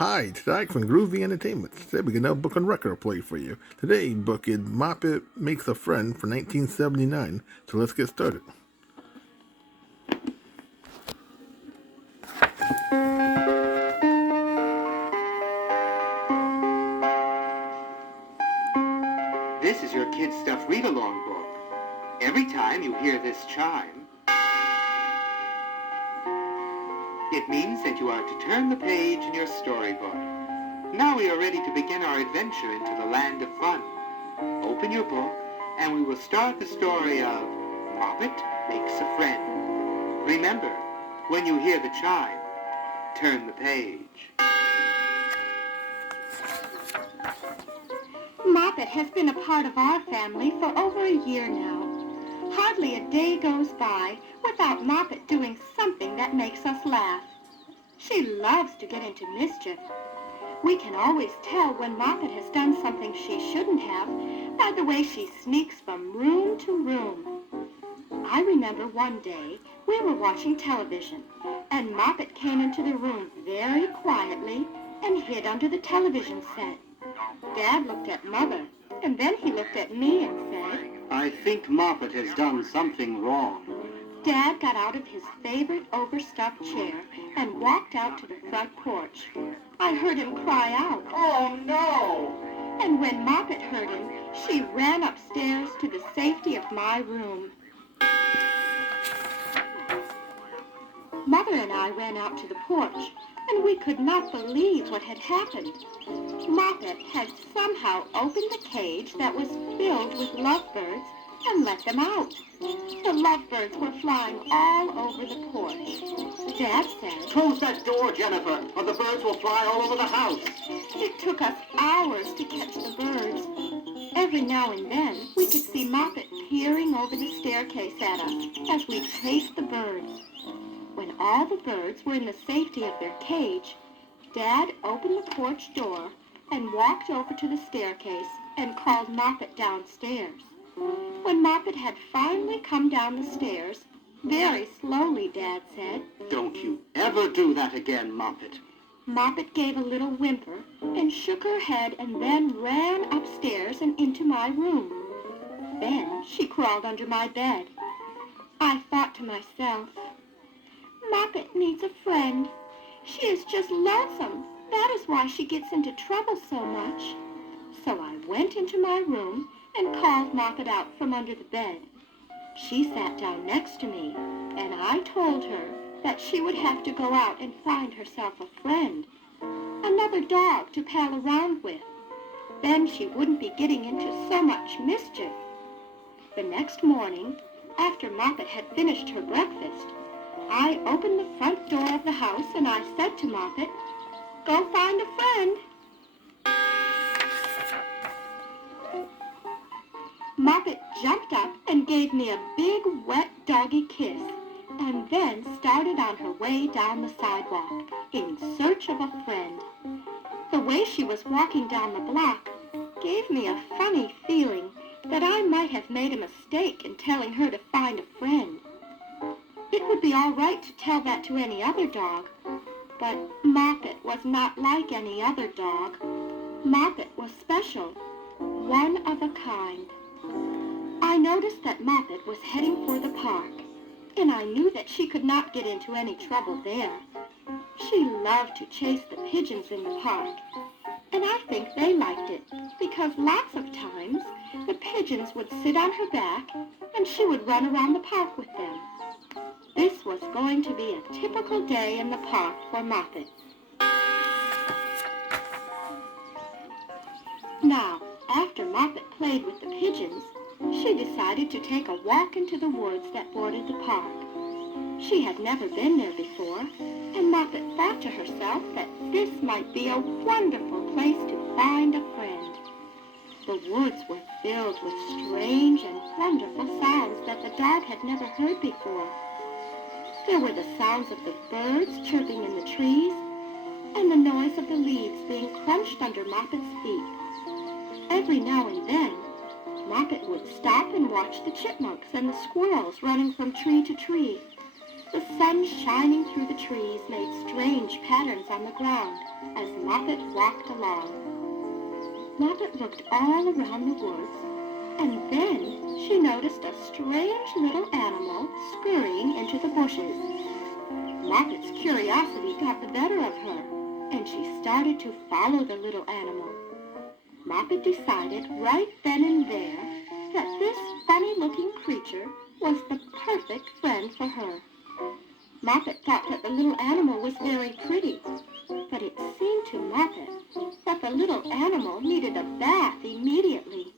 Hi, it's Ike from Groovy Entertainment. Today we got another book on record play for you. Today's book is Moppet Makes a Friend for 1979. So let's get started. This is your Kid Stuff Read-Along book. Every time you hear this chime, it means that you are to turn the page in your storybook. Now we are ready to begin our adventure into the land of fun. Open your book, and we will start the story of Moppet Makes a Friend. Remember, when you hear the chime, turn the page. Moppet has been a part of our family for over a year now. Hardly a day goes by without Moppet doing something that makes us laugh. She loves to get into mischief. We can always tell when Moppet has done something she shouldn't have by the way she sneaks from room to room. I remember one day we were watching television, and Moppet came into the room very quietly and hid under the television set. Dad looked at Mother, and then he looked at me and said, I think Moppet has done something wrong. Dad got out of his favorite overstuffed chair and walked out to the front porch. I heard him cry out, Oh, no! and when Moppet heard him, she ran upstairs to the safety of my room. Mother and I ran out to the porch, and we could not believe what had happened. Moppet had somehow opened the cage that was filled with lovebirds and let them out. The lovebirds were flying all over the porch. Dad said, Close that door, Jennifer, or the birds will fly all over the house. It took us hours to catch the birds. Every now and then, we could see Moppet peering over the staircase at us as we chased the birds. When all the birds were in the safety of their cage, Dad opened the porch door and walked over to the staircase and called Moppet downstairs. When Moppet had finally come down the stairs, very slowly, Dad said, Don't you ever do that again, Moppet. Moppet gave a little whimper and shook her head and then ran upstairs and into my room. Then she crawled under my bed. I thought to myself, Moppet needs a friend. She is just lonesome. That is why she gets into trouble so much. So I went into my room and called Moppet out from under the bed. She sat down next to me, and I told her that she would have to go out and find herself a friend, another dog to pal around with. Then she wouldn't be getting into so much mischief. The next morning, after Moppet had finished her breakfast, I opened the front door of the house and I said to Moppet, Go find a friend. Moppet jumped up and gave me a big, wet doggy kiss, and then started on her way down the sidewalk in search of a friend. The way she was walking down the block gave me a funny feeling that I might have made a mistake in telling her to find a friend. It would be all right to tell that to any other dog, but Moppet was not like any other dog. Moppet was special, one of a kind. I noticed that Moppet was heading for the park, and I knew that she could not get into any trouble there. She loved to chase the pigeons in the park, and I think they liked it because lots of times the pigeons would sit on her back and she would run around the park with them. This was going to be a typical day in the park for Moppet. Now, after Moppet played with the pigeons, she decided to take a walk into the woods that bordered the park. She had never been there before, and Moppet thought to herself that this might be a wonderful place to find a friend. The woods were filled with strange and wonderful sounds that the dog had never heard before. There were the sounds of the birds chirping in the trees, and the noise of the leaves being crunched under Moppet's feet. Every now and then, Moppet would stop and watch the chipmunks and the squirrels running from tree to tree. The sun shining through the trees made strange patterns on the ground as Moppet walked along. Moppet looked all around the woods, and then she noticed a strange little animal scurrying into the bushes. Moppet's curiosity got the better of her, and she started to follow the little animal. Moppet decided right then and there that this funny-looking creature was the perfect friend for her. Moppet thought that the little animal was very pretty, but it seemed to Moppet that the little animal needed a bath immediately,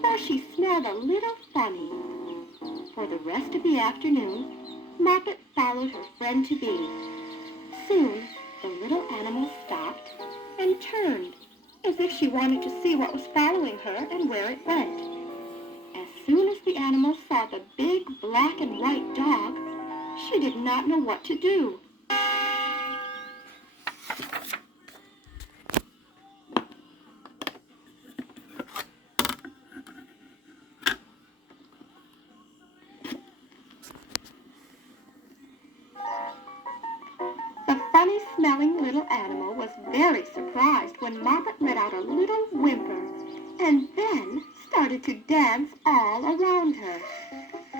for she smelled a little funny. For the rest of the afternoon, Moppet followed her friend-to-be. Soon, the little animal stopped and turned, as if she wanted to see what was following her and where it went. As soon as the animal saw the big black and white dog, she did not know what to do. The funny-smelling little animal was very surprised when Moppet let out a little whimper and then started to dance all around her.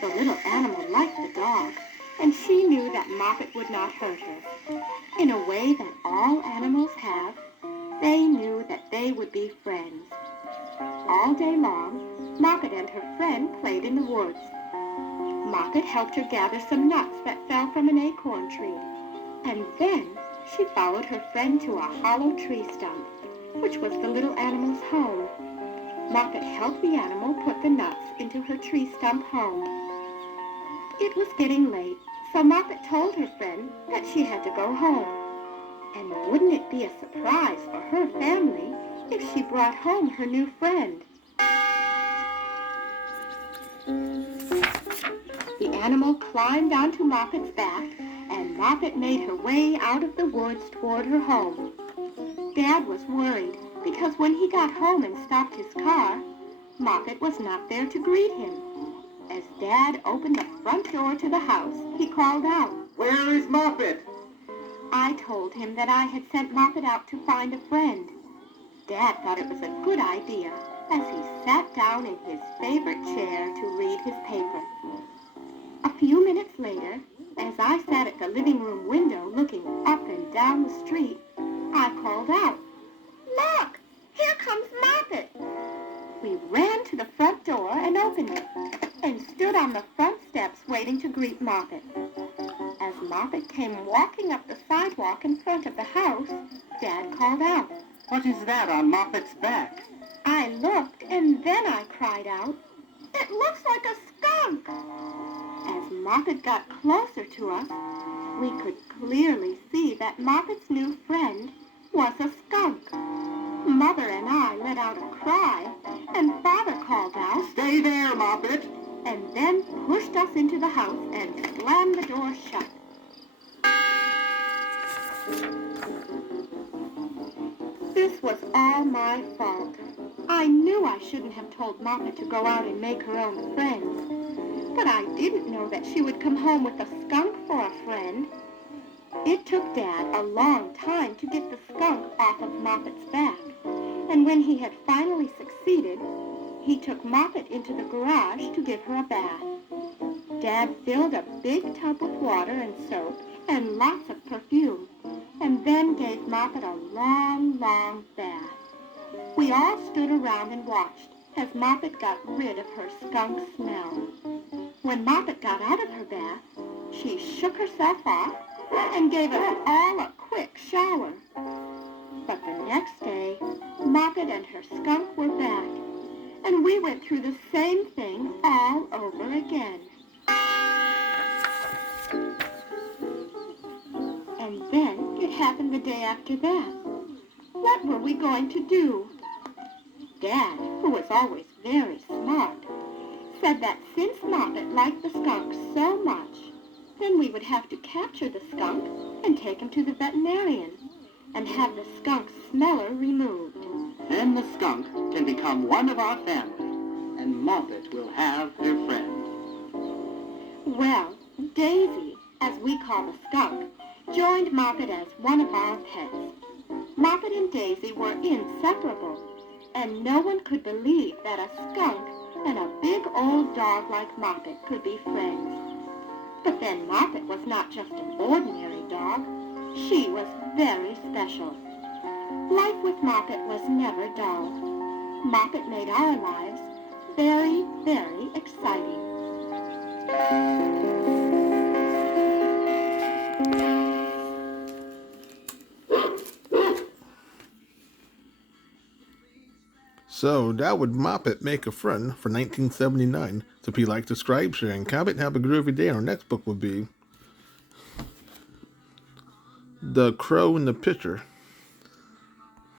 The little animal liked the dog, and she knew that Moppet would not hurt her. In a way that all animals have, they knew that they would be friends. All day long, Moppet and her friend played in the woods. Moppet helped her gather some nuts that fell from an acorn tree, and then she followed her friend to a hollow tree stump, which was the little animal's home. Moppet helped the animal put the nuts into her tree stump home. It was getting late, so Moppet told her friend that she had to go home. And wouldn't it be a surprise for her family if she brought home her new friend? The animal climbed onto Moppet's back, and Moppet made her way out of the woods toward her home. Dad was worried because when he got home and stopped his car, Moppet was not there to greet him. As Dad opened the front door to the house, he called out, Where is Moppet? I told him that I had sent Moppet out to find a friend. Dad thought it was a good idea as he sat down in his favorite chair to read his paper. A few minutes later, as I sat at the living room window looking up and down the street, I called out, Look! Here comes Moppet! We ran to the front door and opened it, and stood on the front steps waiting to greet Moppet. As Moppet came walking up the sidewalk in front of the house, Dad called out, What is that on Moppet's back? I looked, and then I cried out, It looks like a skunk! As Moppet got closer to us, we could clearly see that Moppet's new friend was a skunk. Mother and I let out a cry, and Father called out, Stay there, Moppet! and then pushed us into the house and slammed the door shut. This was all my fault. I knew I shouldn't have told Moppet to go out and make her own friends, but I didn't know that she would come home with a skunk for a friend. It took Dad a long time to get the skunk off of Moppet's back, and when he had finally succeeded, he took Moppet into the garage to give her a bath. Dad filled a big tub with water and soap and lots of perfume, and then gave Moppet a long, long bath. We all stood around and watched as Moppet got rid of her skunk smell. When Moppet got out of her bath, she shook herself off and gave us all a quick shower. But the next day, Moppet and her skunk were back, and we went through the same thing all over again. And then it happened the day after that. What were we going to do? Dad, who was always very smart, said that since Moppet liked the skunk so much, then we would have to capture the skunk and take him to the veterinarian and have the skunk smeller removed. Then the skunk can become one of our family, and Moppet will have her friend. Well, Daisy, as we call the skunk, joined Moppet as one of our pets. Moppet and Daisy were inseparable, and no one could believe that a skunk and a big old dog like Moppet could be friends. But then Moppet was not just an ordinary dog. She was very special. Life with Moppet was never dull. Moppet made our lives very, very exciting. So that would Moppet Make a Friend for 1979. So if you like, subscribe, share, and comment, have a groovy day. Our next book will be The Crow in the Pitcher